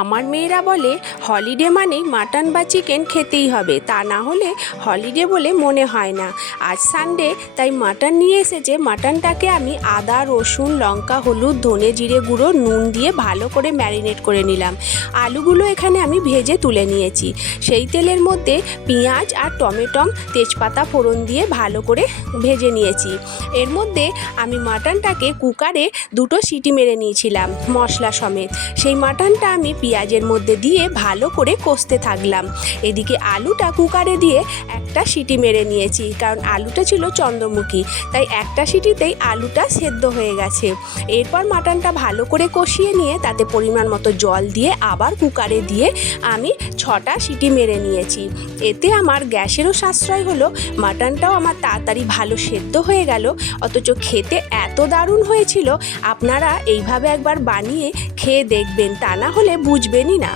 আমার মেয়েরা বলে হলিডে মানেই মাটন বা চিকেন খেতেই হবে, তা না হলে হলিডে বলে মনে হয় না। আজ সানডে, তাই মাটন নিয়ে এসেছে। মাটনটাকে আমি আদা, রসুন, লঙ্কা, হলুদ, ধনে জিরে গুঁড়ো, নুন দিয়ে ভালো করে ম্যারিনেট করে নিলাম। আলুগুলো এখানে আমি ভেজে তুলে নিয়েছি। সেই তেলের মধ্যে পেঁয়াজ আর টমেটো, তেজপাতা ফোড়ন দিয়ে ভালো করে ভেজে নিয়েছি। এর মধ্যে আমি মাটনটাকে কুকারে 2টো সিটি মেরে নিয়েছিলাম মশলা সমেত। সেই মাটনটা আমি পেঁয়াজের মধ্যে দিয়ে ভালো করে কষতে থাকলাম। এদিকে আলুটা কুকারে দিয়ে একটা সিটি মেরে নিয়েছি, কারণ আলুটা ছিল চন্দ্রমুখী, তাই একটা সিটিতেই আলুটা সেদ্ধ হয়ে গেছে। এরপর মাটনটা ভালো করে কষিয়ে নিয়ে তাতে পরিমাণ মতো জল দিয়ে আবার কুকারে দিয়ে আমি 6টা সিটি মেরে নিয়েছি। এতে আমার গ্যাসেরও সাশ্রয় হলো, মাটনটাও আমার তাড়াতাড়ি ভালো সেদ্ধ হয়ে গেল, অথচ খেতে এত দারুণ হয়েছিল। আপনারা এইভাবে একবার বানিয়ে খেয়ে দেখবেন, তা না হলে বুঝবেনই না।